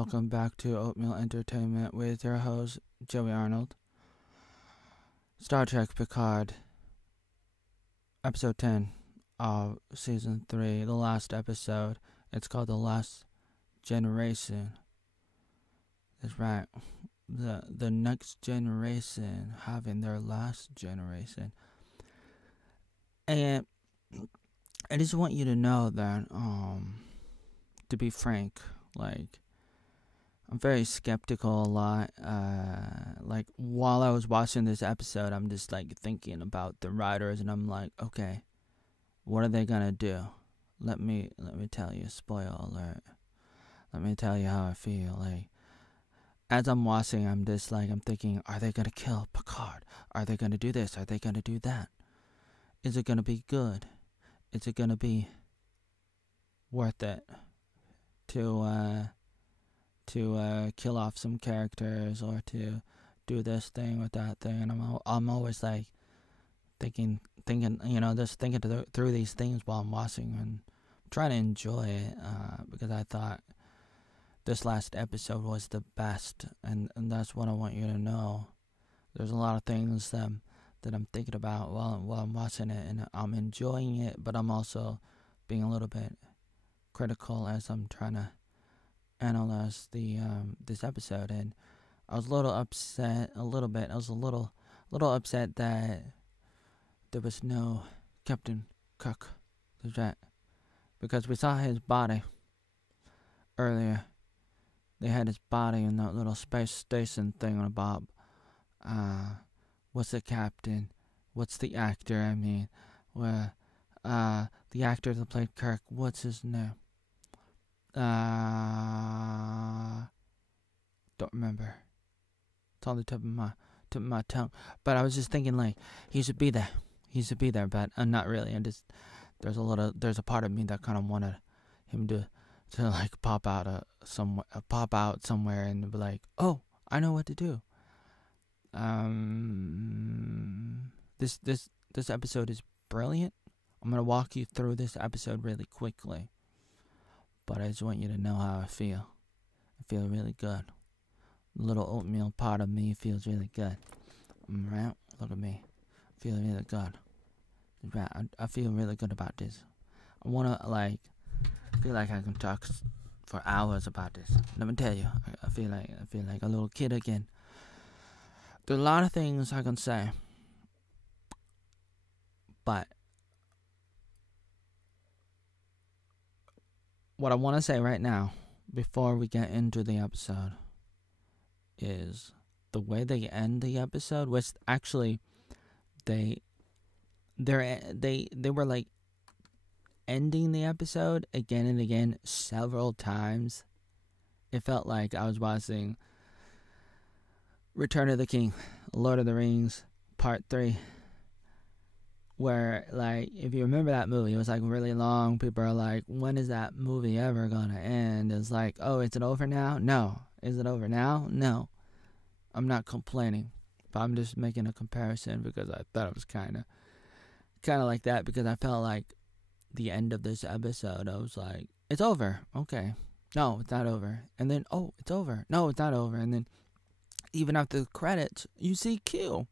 welcome back to Oatmeal Entertainment with your host, Joey Arnold. Star Trek Picard, episode 10 of season 3, the last episode. It's called The Last Generation. That's right. The next generation having their last generation. And I just want you to know that, to be frank, like, I'm very skeptical a lot. Like, while I was watching this episode, I'm just, like, thinking about the writers, and I'm like, okay, what are they gonna do? Let me tell you, spoiler alert. Let me tell you how I feel. Like, as I'm watching, I'm just, like, I'm thinking, are they gonna kill Picard? Are they gonna do this? Are they gonna do that? Is it gonna be good? Is it gonna be worth it to kill off some characters, or to do this thing or that thing? And I'm always like thinking, just thinking through these things while I'm watching and trying to enjoy it, because I thought this last episode was the best, and that's what I want you to know. There's a lot of things that I'm thinking about while I'm watching it, and I'm enjoying it, but I'm also being a little bit critical as I'm trying to analyze this episode. And I was a little upset, I was a little upset that there was no Captain Kirk, because we saw his body earlier. They had his body in that little space station thing on a bob. What's the captain? What's the actor? I mean, the actor that played Kirk. What's his name? Don't remember. It's on the tip of my tongue. But I was just thinking, like, he should be there. But not really. And just there's a part of me that kind of wanted him to like pop out somewhere and be like, oh, I know what to do. This episode is brilliant. I'm gonna walk you through this episode really quickly, but I just want you to know how I feel. I feel really good. The little oatmeal part of me feels really good. Right? Look at me. I feel really good. Right? I feel really good about this. I wanna feel like I can talk for hours about this. Let me tell you, I feel like a little kid again. There's a lot of things I can say, but what I want to say right now, before we get into the episode, is the way they end the episode was actually they were like ending the episode again and again several times. It felt like I was watching Return of the King, Lord of the Rings, Part 3, where, like, if you remember that movie, it was, like, really long. People are like, when is that movie ever gonna end? It's like, oh, is it over now? No. Is it over now? No. I'm not complaining, but I'm just making a comparison because I thought it was kind of like that, because I felt like the end of this episode, I was like, it's over. Okay. No, it's not over. And then, oh, it's over. No, it's not over. And then even after the credits, you see Q.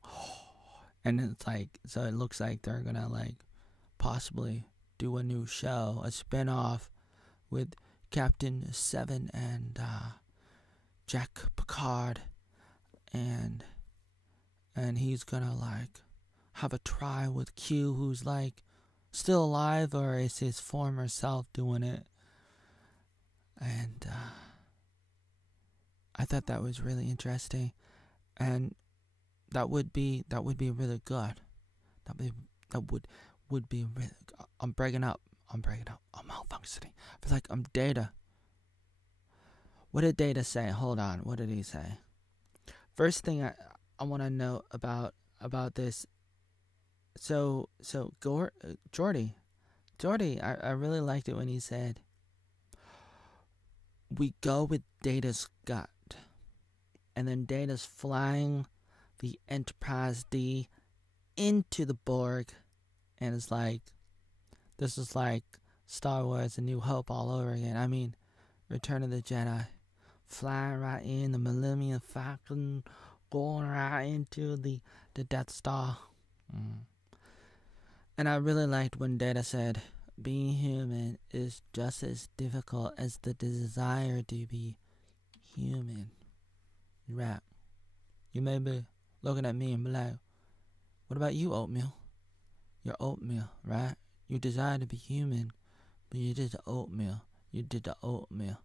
And it's like, so it looks like they're gonna, like, possibly do a new show, a spin-off with Captain Seven and Jack Picard, and he's gonna, like, have a try with Q, who's, like, still alive, or is his former self doing it. And I thought that was really interesting, and that would be really good. That would be really good. I'm breaking up. I'm malfunctioning. I feel like I'm Data. What did Data say? Hold on. What did he say? First thing I want to know about this. So Geordi, I really liked it when he said, we go with Data's gut. And then Data's flying the Enterprise D into the Borg. And it's like, this is like Star Wars A New Hope all over again. I mean, Return of the Jedi. flying right in the Millennium Falcon, going right into the Death Star. And I really liked when Data said, being human is just as difficult as the desire to be human. Right. You may be looking at me and be like, what about you, Oatmeal? You're oatmeal, right? You desire to be human, but you did the oatmeal. You did the oatmeal.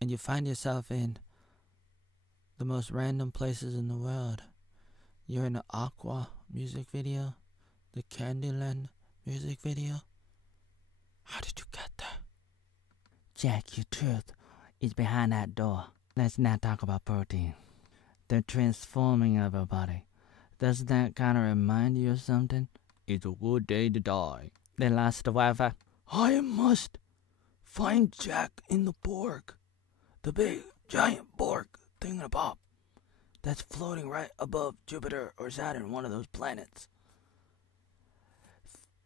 And you find yourself in the most random places in the world. You're in the Aqua music video, the Candyland music video. How did you get there? Jack, your truth is behind that door. Let's not talk about protein. They're transforming everybody. Doesn't that kind of remind you of something? It's a good day to die. They lost the Wi-Fi. I must find Jack in the Borg. The big, giant Borg thingamabob that's floating right above Jupiter or Saturn, one of those planets.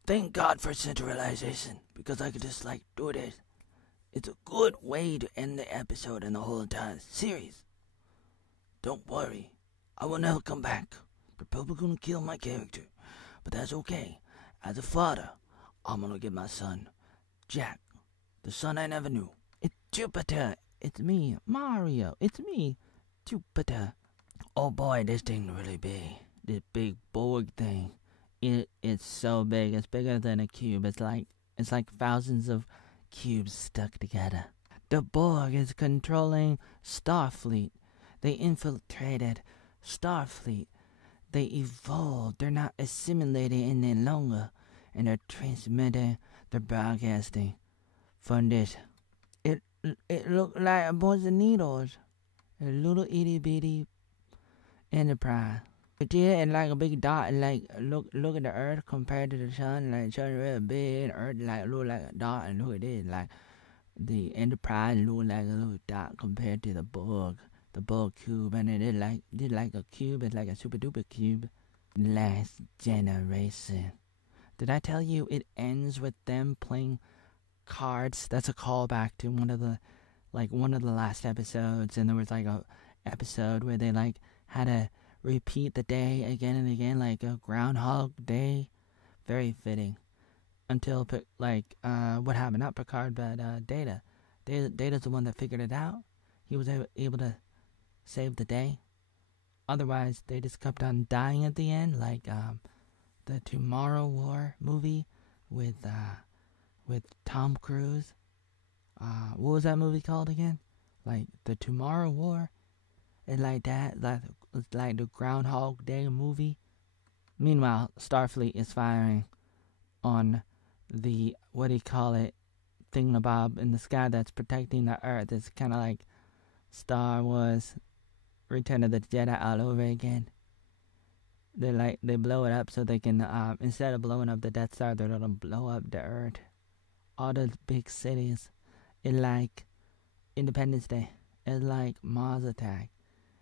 Thank God for centralization, because I could just, do this. It's a good way to end the episode and the whole entire series. Don't worry. I will never come back. They're probably gonna kill my character. But that's okay. As a father, I'm gonna give my son, Jack, the son I never knew. It's Jupiter. It's me, Mario. It's me, Jupiter. Oh boy, this thing really big. This big Borg thing. It's so big. It's bigger than a cube. It's like thousands of cubes stuck together. The Borg is controlling Starfleet. They infiltrated Starfleet. They evolved. They're not assimilating any longer. And they're transmitting, they're broadcasting from this. It looked like a bunch of needles. A little itty bitty Enterprise. It did, and like a big dot, and look at the Earth compared to the sun, sun real big, and Earth look like a dot, and look at this, the Enterprise look like a little dot compared to the Borg cube, and it did like a cube, it's like a super duper cube. Last Generation. Did I tell you it ends with them playing cards? That's a callback to one of the last episodes, and there was a episode where they had to repeat the day again and again, like a Groundhog Day. Very fitting. Until what happened? Not Picard, but Data. Data's the one that figured it out. He was able to save the day. Otherwise, they just kept on dying at the end, the Tomorrow War movie with Tom Cruise. What was that movie called again? The Tomorrow War, and that. Like the Groundhog Day movie. Meanwhile, Starfleet is firing on the thingamabob in the sky that's protecting the Earth. It's kind of like Star Wars, Return of the Jedi all over again. They blow it up so they can instead of blowing up the Death Star, they're gonna blow up the Earth. All the big cities. It's like Independence Day. It's like Mars Attack.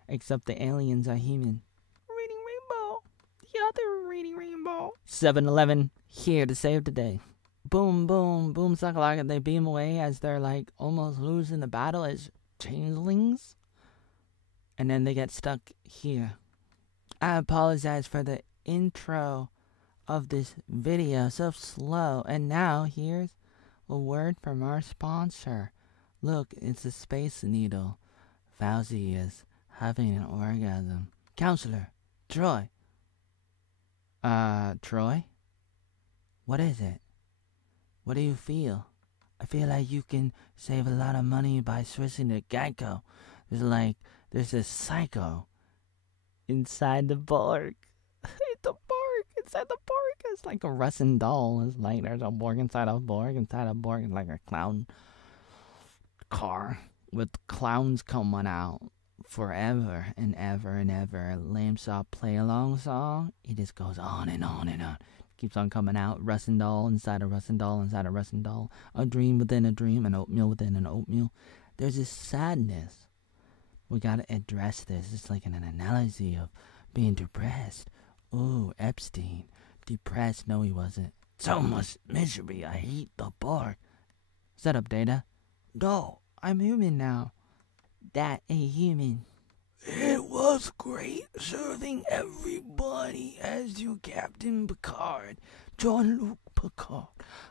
Except the aliens are human. Reading Rainbow. The other Reading Rainbow. 7-Eleven, here to save the day. Boom, boom, boom, sakalaka. They beam away as they're almost losing the battle as changelings. And then they get stuck here. I apologize for the intro of this video. So slow. And now, here's a word from our sponsor. Look, it's a Space Needle. Fauci is having an orgasm. Counselor, Troy. Troy? What is it? What do you feel? I feel like you can save a lot of money by switching to Geico. There's this psycho inside the Borg. It's a Borg inside the Borg. It's like a Russian doll. It's there's a Borg inside a Borg. Inside a Borg is like a clown car with clowns coming out forever and ever and ever. Lame Saw play along song. It just goes on and on and on. Keeps on coming out. Russian doll inside a Russian doll inside a Russian doll. A dream within a dream. An oatmeal within an oatmeal. There's this sadness. We gotta address this. It's like an analogy of being depressed. Ooh, Epstein. Depressed. No, he wasn't. So much misery. I hate the Borg. Set up, Data. No, I'm human now. that a human. It was great serving everybody as you Captain Picard, Jean-Luc Picard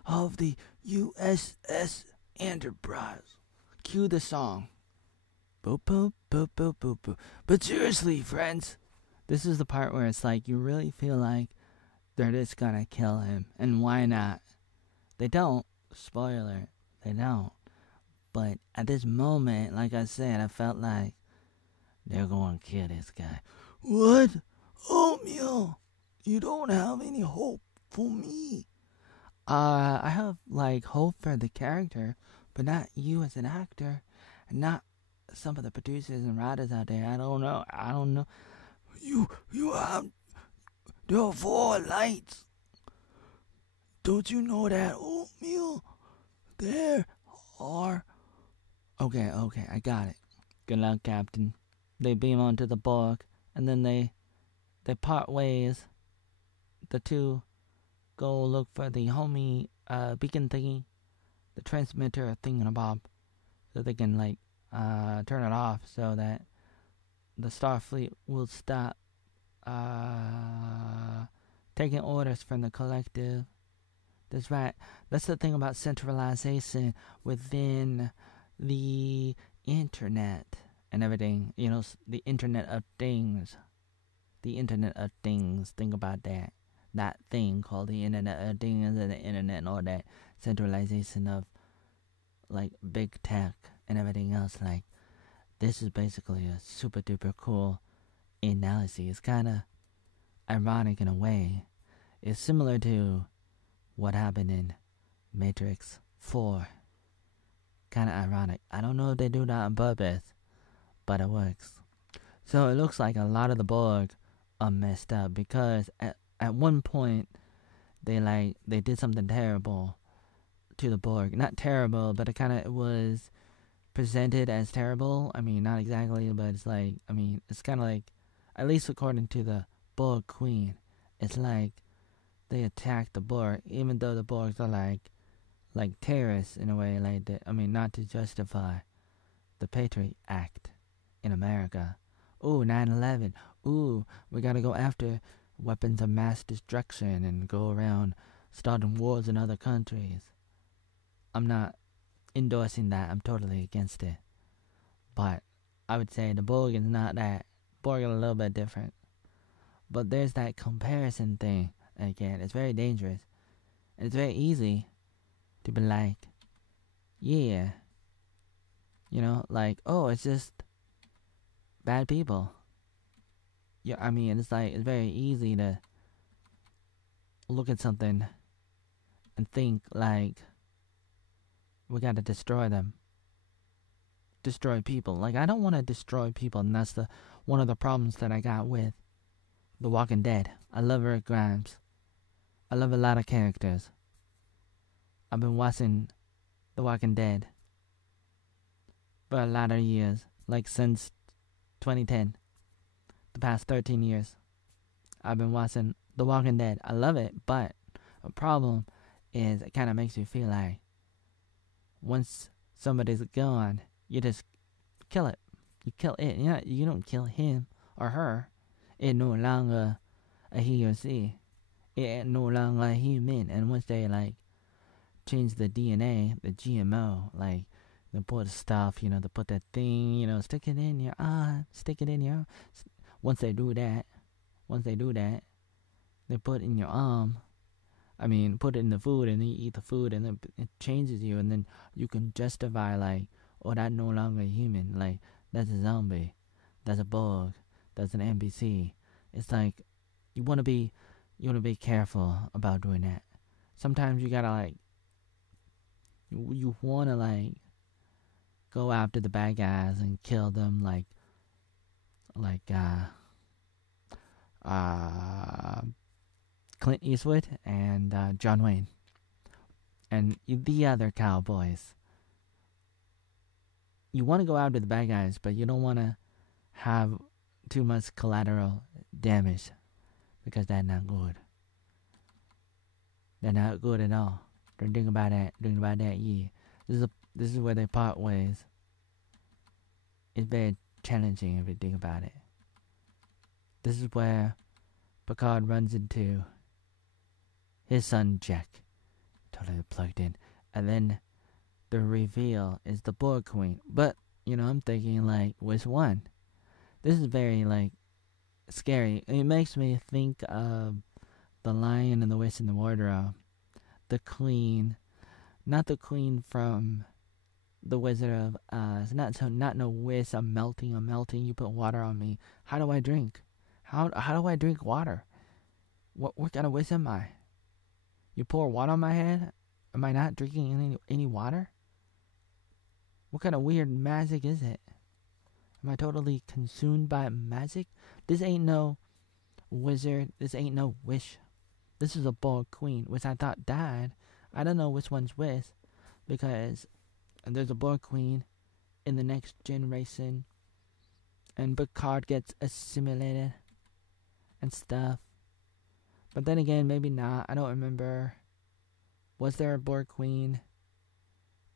of the USS Enterprise. Cue the song. Boop, boop, boop, boop, boop, boop. But seriously, friends, this is the part where it's like you really feel like they're just gonna kill him. And why not? They don't. Spoiler, they don't. But at this moment, like I said, I felt like they're going to kill this guy. What? Omnia, you don't have any hope for me. I have, like, hope for the character, but not you as an actor, and not some of the producers and writers out there. I don't know. You have... There are 4 lights. Don't you know that, Omnia? There are... Okay, I got it. Good luck, Captain. They beam onto the Borg, and then they part ways. The two go look for the homie beacon thingy, the transmitter thingamabob, so they can like turn it off so that the Starfleet will stop taking orders from the collective. That's right. That's the thing about centralization within the internet and everything, you know, the Internet of Things. The Internet of Things, think about that. That thing called the Internet of Things and the Internet and all that centralization of, like, big tech and everything else. Like, this is basically a super duper cool analogy. It's kind of ironic in a way. It's similar to what happened in Matrix 4. Kind of ironic. I don't know if they do that on purpose, but it works. So it looks like a lot of the Borg are messed up because at one point they did something terrible to the Borg. Not terrible, but it was presented as terrible. I mean, not exactly, but it's like, I mean, it's kind of like, at least according to the Borg Queen, it's like they attacked the Borg, even though the Borgs are like terrorists in a way, like that. I mean, not to justify the Patriot Act in America. Ooh, 9/11. Ooh, we gotta go after weapons of mass destruction and go around starting wars in other countries. I'm not endorsing that. I'm totally against it. But I would say the Borg is not that. Borg are a little bit different. But there's that comparison thing again. It's very dangerous. And it's very easy to be like, yeah, you know, like, oh, it's just bad people. Yeah, I mean, it's like, it's very easy to look at something and think like, we gotta destroy them. Destroy people. Like, I don't want to destroy people, and that's one of the problems that I got with The Walking Dead. I love Rick Grimes. I love a lot of characters. I've been watching The Walking Dead for a lot of years, like since 2010. The past 13 years, I've been watching The Walking Dead. I love it, but a problem is it kind of makes you feel like once somebody's gone, you just kill it. You kill it. You don't kill him or her. It's no longer a he or she. It's no longer a human. And once they like change the DNA, the GMO, like they put stuff, you know, they put that thing, you know, stick it in your eye, stick it in your. Once they do that, they put it in your arm. I mean, put it in the food, and then you eat the food, and then it changes you, and then you can justify like, oh, that's no longer a human. Like, that's a zombie, that's a Borg, that's an NPC. It's like you want to be careful about doing that. Sometimes you gotta like, you want to like go after the bad guys and kill them, like Clint Eastwood and John Wayne and the other cowboys. You want to go after the bad guys, but you don't want to have too much collateral damage because that's not good. They're not good at all. Don't think about that. Yeah. This is where they part ways. is very challenging if you think about it. This is where Picard runs into his son Jack, totally plugged in, and then the reveal is the Borg Queen. But I'm thinking like, which one? This is very like scary. It makes me think of The Lion and the Witch and the Wardrobe. The queen, not the queen from The Wizard of Oz. Not no wish. I'm melting. You put water on me. How do I drink? How do I drink water? What kind of wish am I? You pour water on my head? Am I not drinking any water? What kind of weird magic is it? Am I totally consumed by magic? This ain't no wizard. This ain't no wish. This is a Borg Queen, which I thought died. I don't know which one's which, because there's a Borg Queen in the next generation, and Picard gets assimilated and stuff. But then again, maybe not. I don't remember. Was there a Borg Queen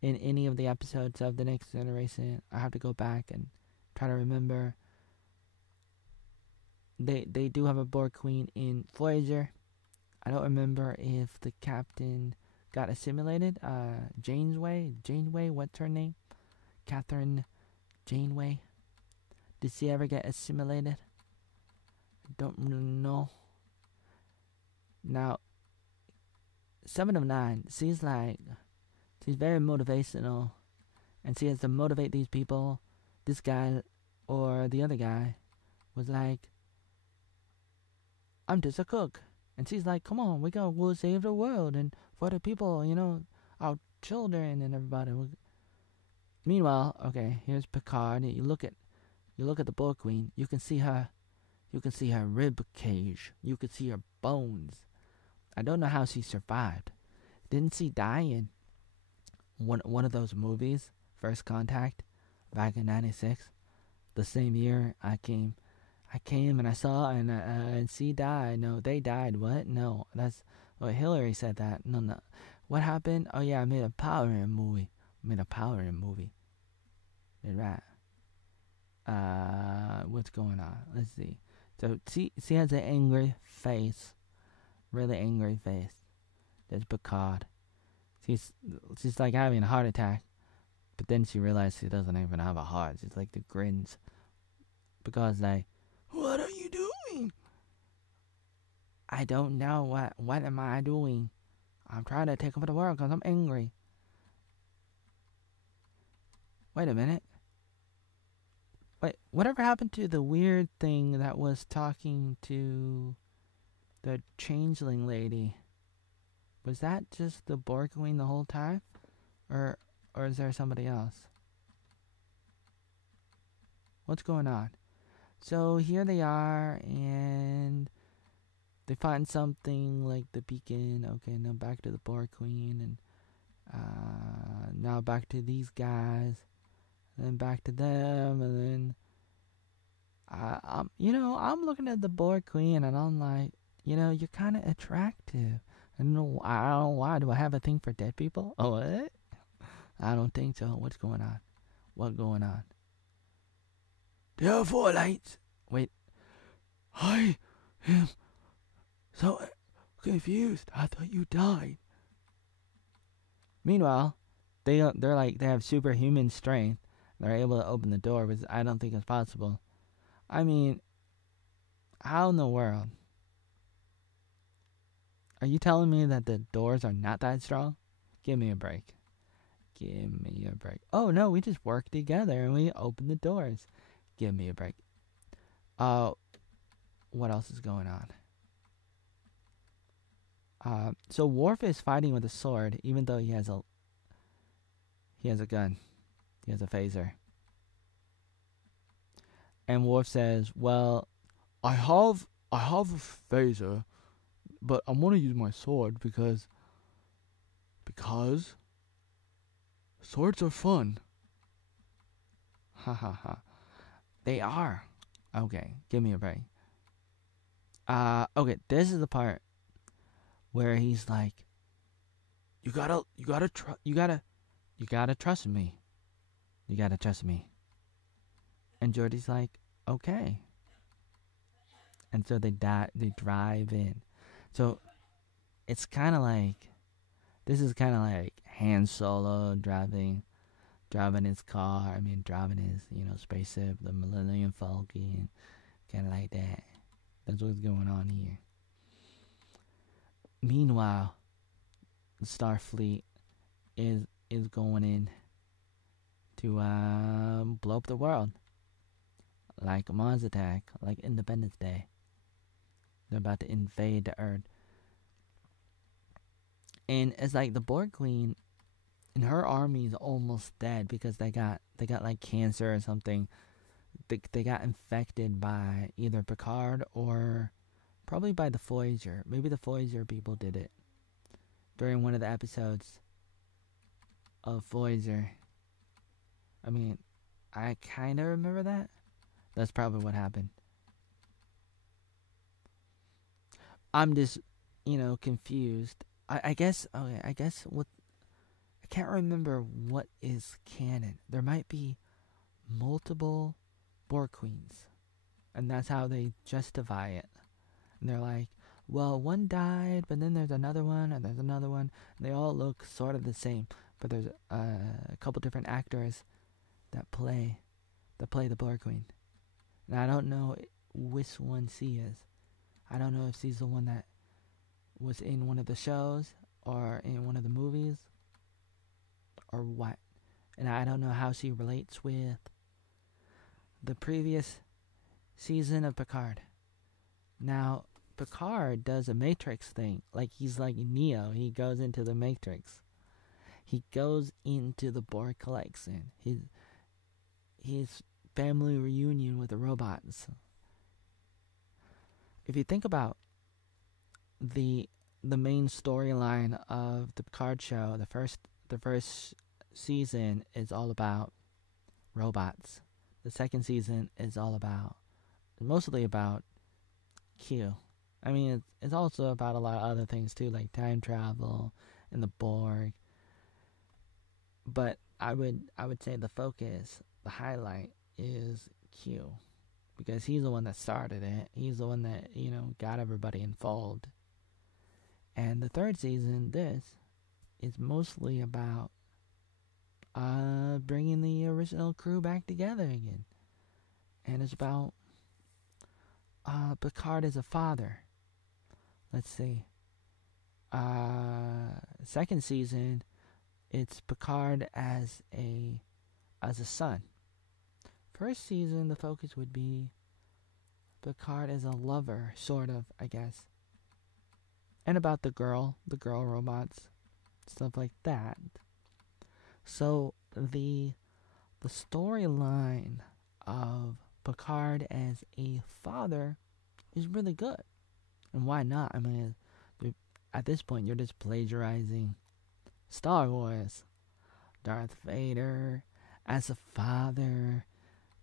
in any of the episodes of the next generation? I have to go back and try to remember. They do have a Borg Queen in Voyager. I don't remember if the captain got assimilated. Janeway, what's her name? Catherine Janeway. Did she ever get assimilated? I don't know. Now, 7 of 9, she's very motivational, and she has to motivate these people. This guy or the other guy was like, I'm just a cook. And she's like, come on, we'll save the world and for the people, our children and everybody. Meanwhile, okay, here's Picard. You look at the Borg Queen. You can see her rib cage. You can see her bones. I don't know how she survived. Didn't she die in one of those movies, First Contact, back in '96, the same year I came and I saw, and she died. No, they died. What? No, that's what Hillary said that. No. What happened? Oh yeah, I made a Power Rangers movie. Did right. What's going on? Let's see. So she has an angry face, really angry face. There's Picard. She's like having a heart attack, but then she realized she doesn't even have a heart. She's like the grins. Picard's like, what are you doing? I don't know. What am I doing? I'm trying to take over the world because I'm angry. Wait a minute. Wait, whatever happened to the weird thing that was talking to the changeling lady? Was that just the Borg Queen the whole time? Or is there somebody else? What's going on? So here they are, and they find something like the beacon. Okay, now back to the Borg Queen, and now back to these guys, and then back to them, and then I'm looking at the Borg Queen, and I'm like, you're kind of attractive. I don't know why. Do I have a thing for dead people? Oh, what? I don't think so. What's going on? There are 4 lights. Wait. I am so confused. I thought you died. Meanwhile, they have superhuman strength. They're able to open the door, which I don't think is possible. I mean, how in the world? Are you telling me that the doors are not that strong? Give me a break. Oh no, we just work together and we open the doors. Give me a break. What else is going on? So Worf is fighting with a sword, even though he has a gun. He has a phaser. And Worf says, "Well, I have a phaser, but I want to use my sword because swords are fun." Ha ha ha. They are. Okay, give me a break. Okay, this is the part where he's like, you gotta trust me. You gotta trust me. And Geordi's like, okay. And so they drive in. So it's kind of like, this is kind of like Han Solo driving his car. I mean, driving his, spaceship, the Millennium Falcon, kind of like that. That's what's going on here. Meanwhile, the Starfleet is going in to blow up the world, like Mars Attack, like Independence Day. They're about to invade the Earth, and it's like the Borg Queen and her army is almost dead because they got like cancer or something. They got infected by either Picard or probably by the Voyager. Maybe the Voyager people did it during one of the episodes of Voyager. I mean, I kind of remember that. That's probably what happened. I'm just, confused. I guess what, I can't remember what is canon. There might be multiple Borg Queens, and that's how they justify it. And they're like, well, one died, but then there's another one, and there's another one. And they all look sort of the same, but there's a couple different actors that play the Borg Queen. And I don't know which one she is. I don't know if she's the one that was in one of the shows or in one of the movies or what. And I don't know how she relates with the previous season of Picard. Now, Picard does a Matrix thing. Like, he's like Neo. He goes into the Matrix. He goes into the Borg collection. His family reunion with the robots. If you think about the main storyline of the Picard show, the first season is all about robots. The second season is mostly about Q. I mean, it's also about a lot of other things too, like time travel and the Borg. But I would say the focus, the highlight, is Q, because he's the one that started it. He's the one that got everybody involved. And the third season, this is mostly about bringing the original crew back together again, and it's about Picard as a father. Let's see. Second season, it's Picard as a son. First season, the focus would be Picard as a lover, sort of, I guess. And about the girl robots, stuff like that. So the storyline of Picard as a father is really good. And why not? I mean, at this point, you're just plagiarizing Star Wars. Darth Vader as a father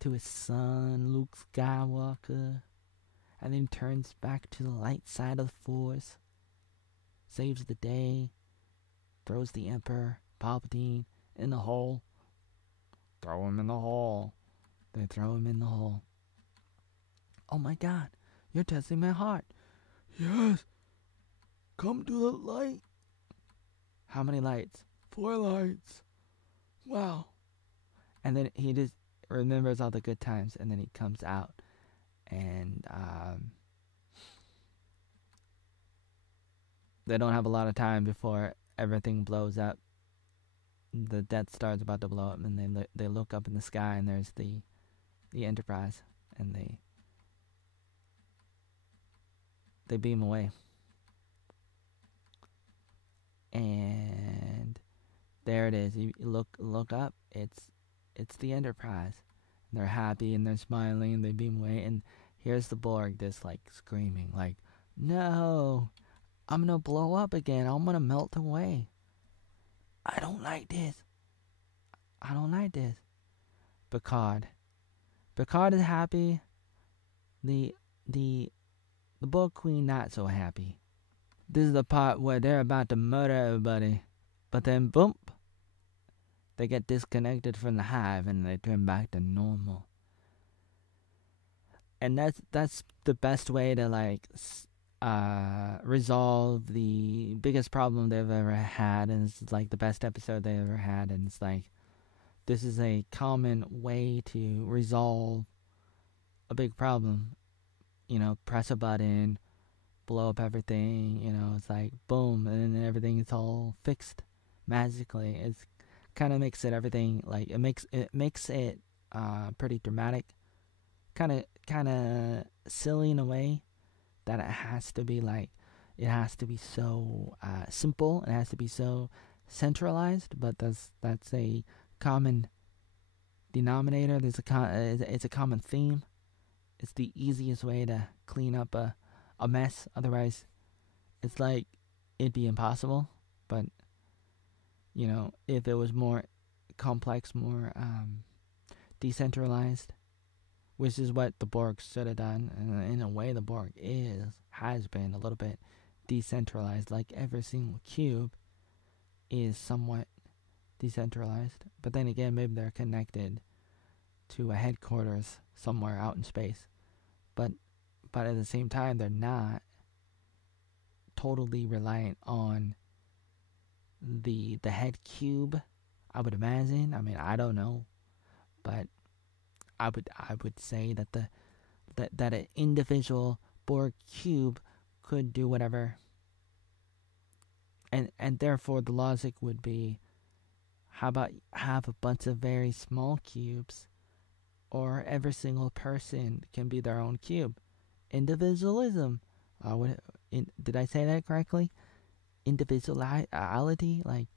to his son, Luke Skywalker, and then turns back to the light side of the Force, saves the day, throws the Emperor, Palpatine, in the hole. Throw him in the hole. They throw him in the hole. Oh my God, you're testing my heart. Yes. Come to the light. How many lights? 4 lights. Wow. And then he just remembers all the good times, and then he comes out, and they don't have a lot of time before everything blows up. The Death Star is about to blow up, and they look up in the sky, and there's the Enterprise, and they beam away. And there it is. You look up. It's the Enterprise. And they're happy and they're smiling and they beam away. And here's the Borg just like screaming, like, "No, I'm gonna blow up again. I'm gonna melt away. I don't like this. I don't like this." Picard is happy. The Borg Queen not so happy. This is the part where they're about to murder everybody, but then boom, they get disconnected from the hive and they turn back to normal. and that's the best way to like resolve the biggest problem they've ever had, and it's like the best episode they ever had, and it's like this is a common way to resolve a big problem. You know, press a button, blow up everything. You know, it's like boom, and then everything is all fixed magically. It's kind of makes it everything like it makes it pretty dramatic, kind of silly in a way that it has to be like it has to be so simple. It has to be so centralized, but that's a common denominator. It's a common theme. It's the easiest way to clean up a mess. Otherwise, it's like it'd be impossible. But you know, if it was more complex, more decentralized, which is what the Borg should have done, and in a way, the Borg has been a little bit decentralized. Like every single cube is somewhat decentralized, but then again, maybe they're connected to a headquarters somewhere out in space. But at the same time, they're not totally reliant on the head cube, I would imagine. I mean, I don't know, but I would say that that an individual Borg cube could do whatever, and therefore the logic would be, how about have a bunch of very small cubes, or every single person can be their own cube. Individualism. Did I say that correctly? Individuality, like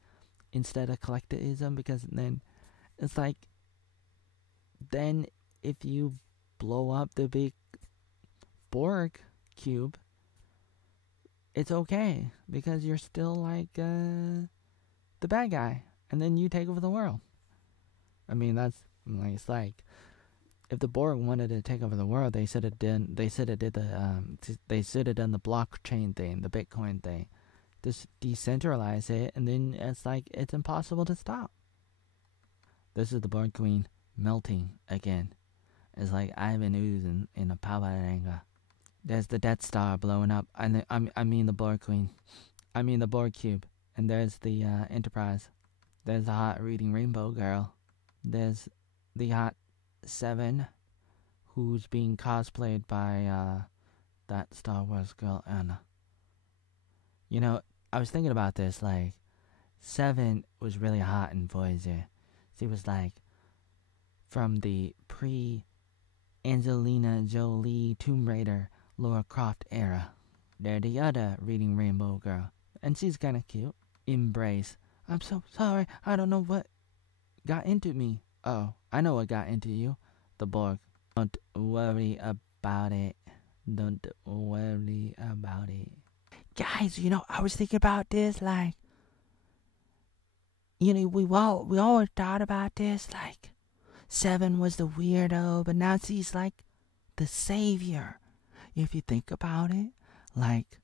instead of collectivism, because then it's like, then if you blow up the big Borg cube, it's okay because you're still like the bad guy, and then you take over the world. I mean, that's like, it's like if the Borg wanted to take over the world, they should have done the blockchain thing, the Bitcoin thing. Just decentralize it, and then it's like it's impossible to stop. This is the Borg Queen melting again. It's like Ivan Ooze in a power angle. There's the Death Star blowing up. I mean the Borg Queen. I mean the Borg Cube. And there's the Enterprise. There's the hot reading Rainbow Girl. There's the hot Seven, who's being cosplayed by that Star Wars girl, Anna. You know, I was thinking about this, like, Seven was really hot in Voyager. She was like from the pre-Angelina Jolie Tomb Raider Lara Croft era. They're the other reading Rainbow Girl, and she's kind of cute. Embrace. I'm so sorry, I don't know what got into me. Oh, I know what got into you. The Borg. Don't worry about it. Don't worry about it. Guys, you know, I was thinking about this, like, you know, we always thought about this, like, Seven was the weirdo, but now she's like the savior. If you think about it, like,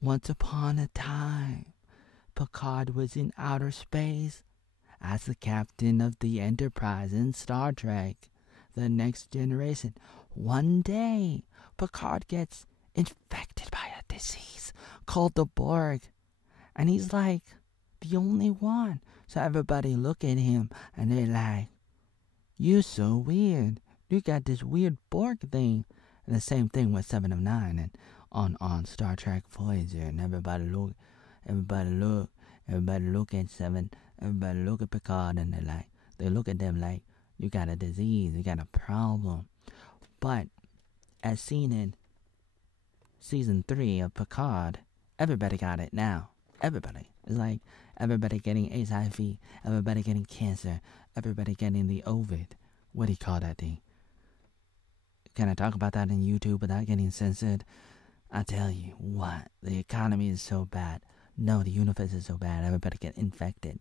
once upon a time, Picard was in outer space as the captain of the Enterprise in Star Trek, The Next Generation. One day, Picard gets infected by a disease called the Borg, and he's like the only one. So everybody look at him and they're like, "You're so weird. You got this weird Borg thing." And the same thing with 7 of 9 and on Star Trek Voyager, and everybody look at Seven, everybody look at Picard, and they look at them like, "You got a disease, you got a problem." But as seen in season 3 of Picard, everybody got it now. Everybody. It's like everybody getting HIV, everybody getting cancer, everybody getting the Ovid. What do you call that thing? Can I talk about that in YouTube without getting censored? I tell you what, the economy is so bad. No, the universe is so bad. Everybody get infected.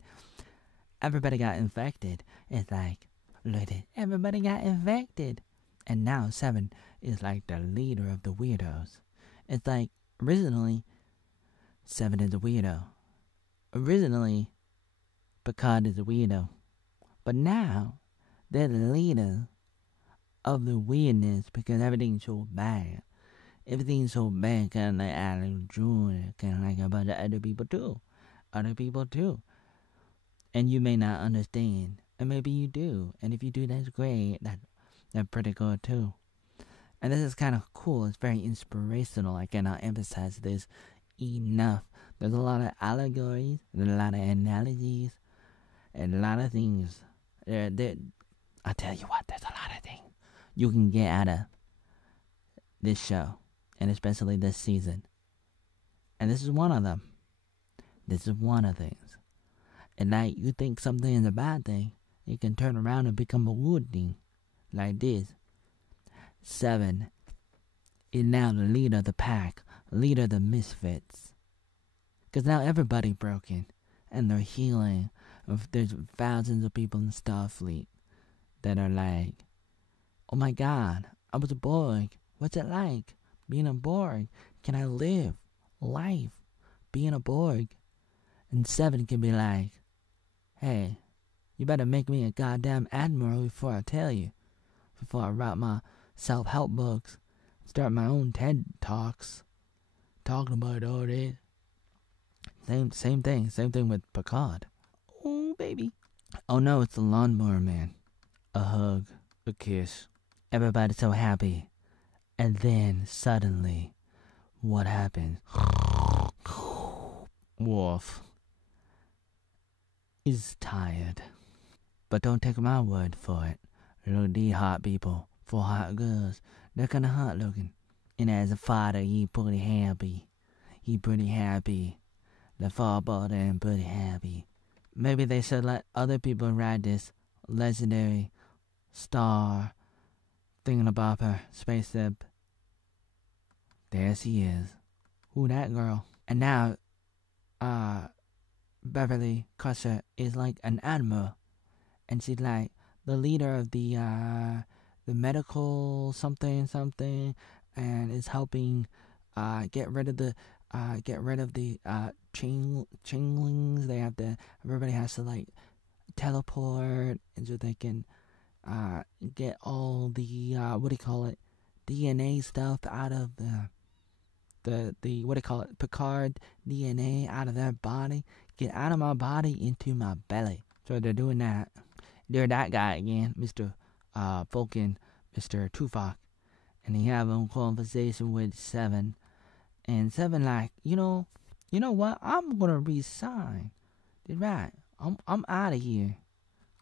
Everybody got infected. It's like, look at it. Everybody got infected. And now Seven is like the leader of the weirdos. It's like, originally, Seven is a weirdo. Originally, Picard is a weirdo. But now, they're the leader of the weirdness because everything's so bad. Everything's so bad, kind of like Alex Jr., kind of like a bunch of other people too. Other people too. And you may not understand. And maybe you do. And if you do, that's great. That's pretty good too. And this is kind of cool. It's very inspirational. I cannot emphasize this enough. There's a lot of allegories, there's a lot of analogies, and a lot of things. I tell you what, there's a lot of things you can get out of this show, and especially this season. And this is one of them. This is one of the things. And like you think something is a bad thing, it can turn around and become a good thing. Like this. 7 is now the leader of the pack, leader of the misfits. Because now everybody broken, and they're healing. There's thousands of people in Starfleet that are like, oh my God, I was a Borg. What's it like being a Borg? Can I live life being a Borg? And 7 can be like, hey, you better make me a goddamn admiral before I tell you. Before I write my self-help books, start my own TED Talks, talking about all this. Same thing with Picard. Oh, baby. Oh no, it's the lawnmower man. A hug, a kiss. Everybody's so happy. And then, suddenly, what happens? Worf is tired. But don't take my word for it. Look at these hot people, 4 hot girls. They're kind of hot looking. And as a father, he pretty happy. The father and pretty happy. Maybe they should let other people ride this legendary star thingamabobber spaceship. There she is. Who that girl? And now, Beverly Crusher is like an admiral. And she's like the leader of the medical something, and is helping get rid of the changelings. Everybody has to like teleport, and so they can get all the DNA stuff out of the Picard DNA out of their body. Get out of my body into my belly. So they're doing that. They're that guy again, Mr. Vulcan, Mr. Tuvok, and he have a conversation with 7, and 7 like, you know what? I'm gonna resign. You're right. I'm out of here.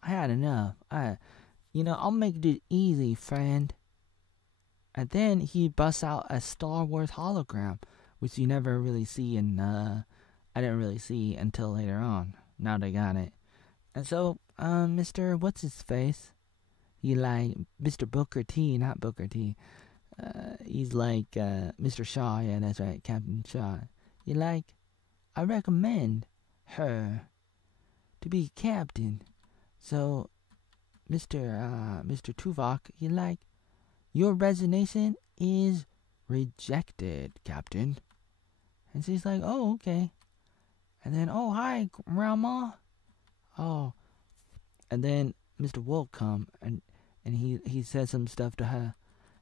I had enough. I'll make it easy, friend. And then he busts out a Star Wars hologram, which you never really see I didn't really see until later on. Now they got it. And so, Mr. What's-His-Face, he like, Mr. Booker T, not Booker T. He's like, Mr. Shaw, yeah, that's right, Captain Shaw. He like, I recommend her to be captain. So, Mr. Tuvok, he like, your resignation is rejected, Captain. And she's like, oh, okay. And then, oh, hi, Grandma. Oh. And then Mr. Wolf come, and he says some stuff to her.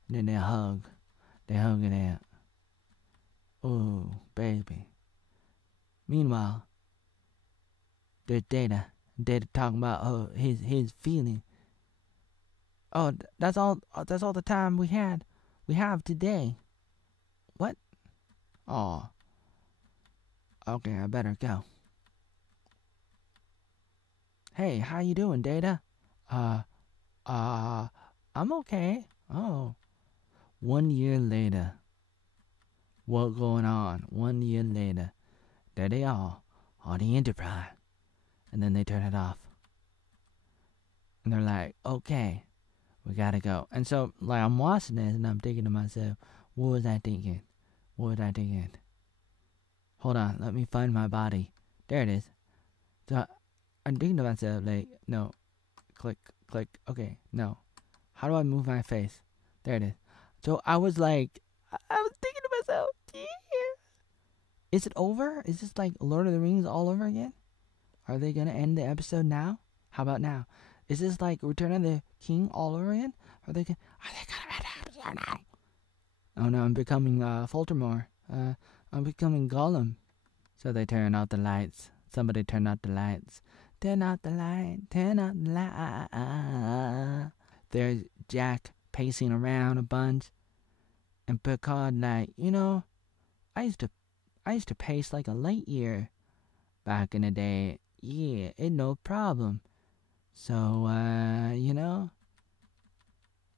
And then they hug. They hug it out. Oh, baby. Meanwhile, there's Data. Data talking about his feeling. Oh, that's all the time we have today. What? Oh. Okay, I better go. Hey, how you doing, Data? I'm okay. Oh. 1 year later. What going on? 1 year later. There they are on the Enterprise. And then they turn it off. And they're like, okay, we gotta go. And so, like, I'm watching this and I'm thinking to myself, what was I thinking? Hold on, let me find my body. There it is. So, I'm thinking to myself, like, no. Click. Okay, no. How do I move my face? There it is. So, I was like, I was thinking to myself, yeah. Is it over? Is this like Lord of the Rings all over again? Are they gonna end the episode now? How about now? Is this like Return of the King all over again? Are they gonna... Oh no, I'm becoming Voldemort. I'm becoming Gollum. So they turn out the lights. Somebody turn out the lights. Turn out the light. Turn out the light. There's Jack pacing around a bunch, and Picard like, I used to pace like a light year back in the day. Yeah, it no problem. So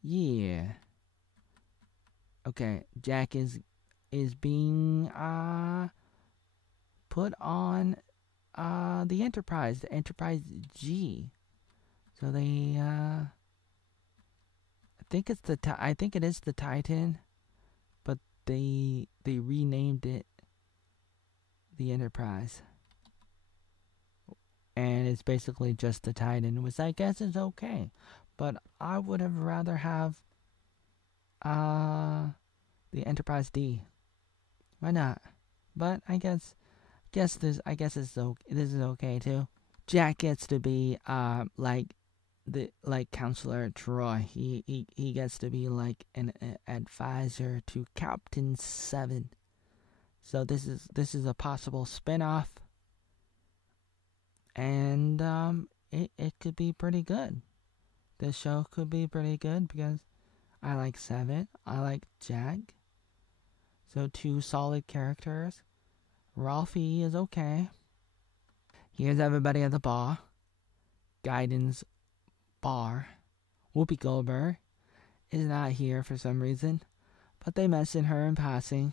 yeah. Okay, Jack is being put on the Enterprise G. So they I think it is the Titan, but they renamed it the Enterprise. And it's basically just the Titan, which I guess is okay. But I would have rather have the Enterprise D. Why not? But I guess this is okay too. Jack gets to be like Counselor Troy. He gets to be like an advisor to Captain 7. So this is a possible spin-off. And it could be pretty good. This show could be pretty good because I like 7. I like Jack. So 2 solid characters. Ralphie is okay. Here's everybody at the bar. Guidance bar. Whoopi Goldberg is not here for some reason, but they mention her in passing.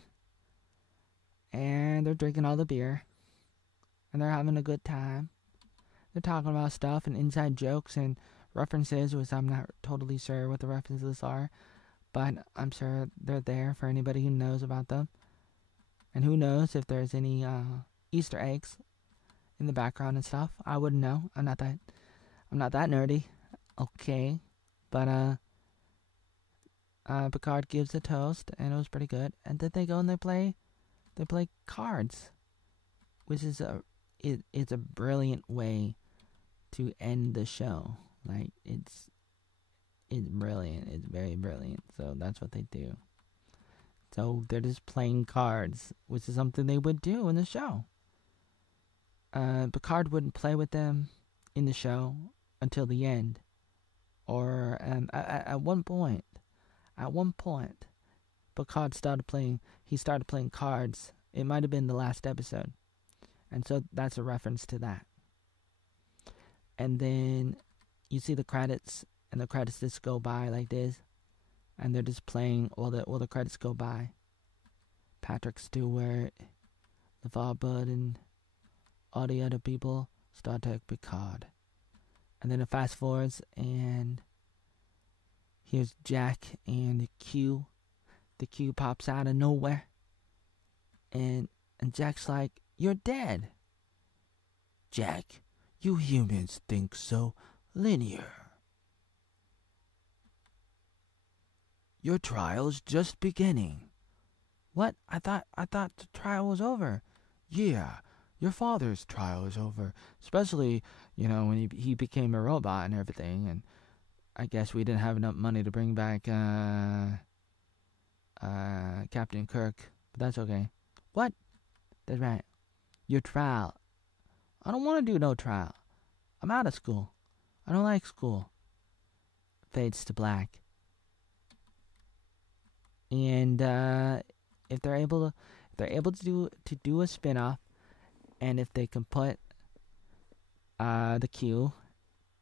And they're drinking all the beer. And they're having a good time. They're talking about stuff and inside jokes and references, which I'm not totally sure what the references are, but I'm sure they're there for anybody who knows about them. And who knows if there's any Easter eggs in the background and stuff. I wouldn't know. I'm not that nerdy. Okay. But Picard gives a toast and it was pretty good. And then they go and they play cards, which is it's a brilliant way to end the show. Like it's brilliant. It's very brilliant. So that's what they do. So they're just playing cards, which is something they would do in the show. Picard wouldn't play with them in the show until the end, or at one point, Picard started playing. He started playing cards. It might have been the last episode, and so that's a reference to that. And then you see the credits, and the credits just go by like this, and they're just playing while the credits go by. Patrick Stewart, LeVar Burton, all the other people, Star Trek Picard. And then it fast forwards, and here's Jack and the Q. The Q pops out of nowhere, and Jack's like, "You're dead." "Jack, you humans think so linear. Your trial's just beginning." "What? I thought the trial was over." "Yeah, your father's trial is over. Especially, when he became a robot and everything. And I guess we didn't have enough money to bring back Captain Kirk. But that's okay." "What?" "That's right. Your trial. I don't want to do no trial. I'm out of school. I don't like school." Fades to black. And if they're able to do a spin-off, and if they can put the Q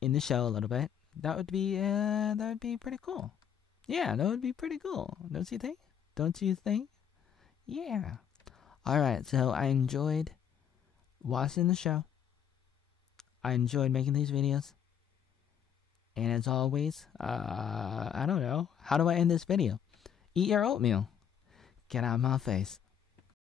in the show a little bit, that would be pretty cool. Yeah, that would be pretty cool. Don't you think? Yeah. All right. So I enjoyed watching the show. I enjoyed making these videos. And as always, I don't know. How do I end this video? Eat your oatmeal. Get out of my face.